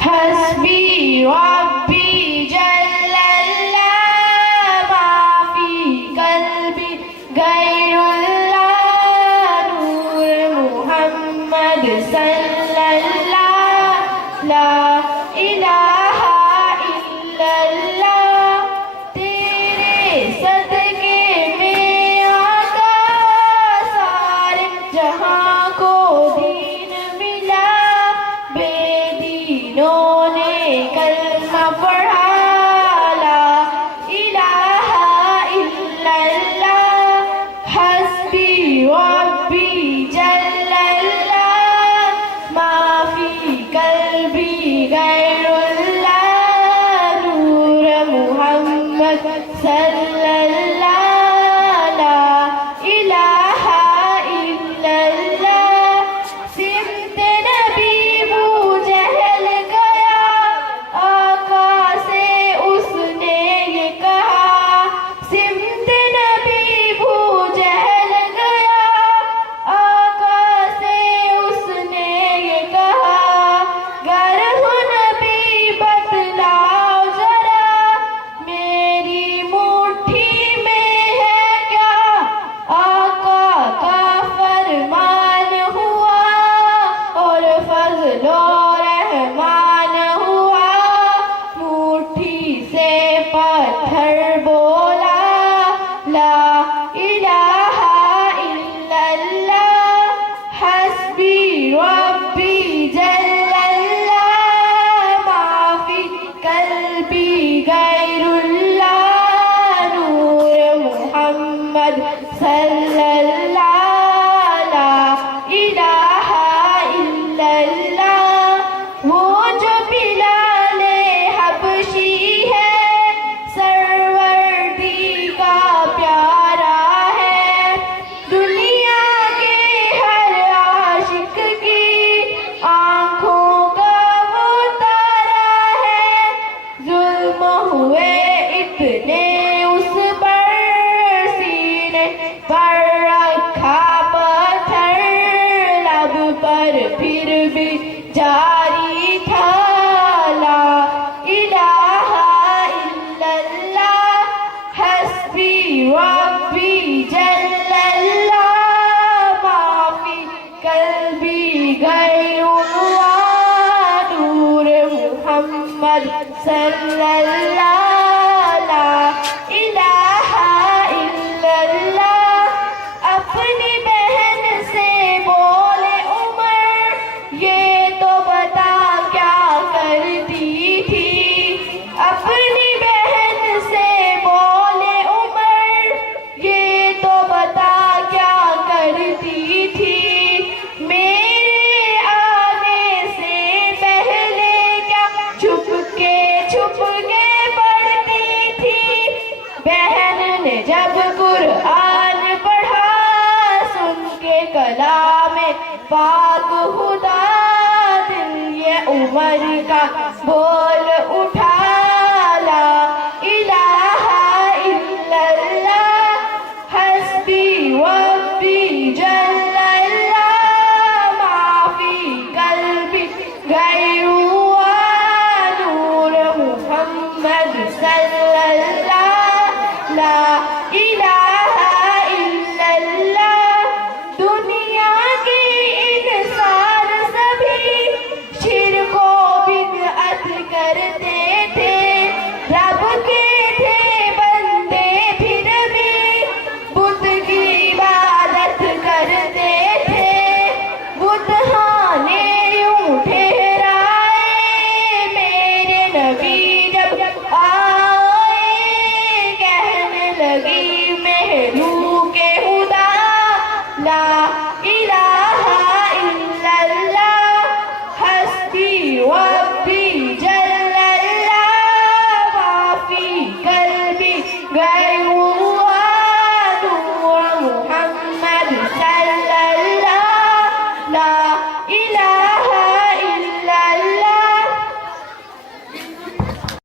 حسبی ربی جل اللہ ما فی قلبی غیر اللہ نور محمد صلی اللہ لا الہ الا اللہ تیرے صدقے میں آقا سارے جہاں کو دین ملا بے دینوں نے کلمہ پڑھا لا الہ الا اللہ حسبی ربی جل اللہ ما فی قلبی غیر اللہ نور محمد صلی اللہ لا الہ الا اللہ سمت نبی ابو جہل گیا آقا سے اس نے یہ کہا سمت نبی ابو جہل گیا آقا سے اس نے یہ کہا گر ہو نبی بتلاؤ ذرا میری مٹھی میں ہے کیا آقا کا فرمان ہوا اور فضل و رحمان ہوا مٹھی سے پتھر بولا لا الہ الا اللہ حسبی ربی جل اللہ ما فی قلبی غیر اللہ نور محمد صلی اللہ لا الہ الا اللہ وہ جو بلال حبشی ہے سروردی کا پیارا ہے دنیا کے ہر عاشق کی آنکھوں کا وہ تارا ہے ظلم ہوئے اتنے اس پر سینے پر رکھا پتھر لب پر پھر بھی جاری تھا لا الہ الا اللہ حسبی ربی جل اللہ ما فی قلبی غیر اللہ نور محمد صلی اللہ لا الہ الا اللہ اپنی بہن سے بولے عمر یہ تو بتا کیا کرتی تھی اپنی بہن سے بولے عمر یہ تو بتا کیا کرتی تھی میرے آنے سے پہلے کیا چھپ کے پڑھتی تھی بہن نے جب قرآن پڑھا سن کے کلام پاک خدا دل یہ عمر کا بول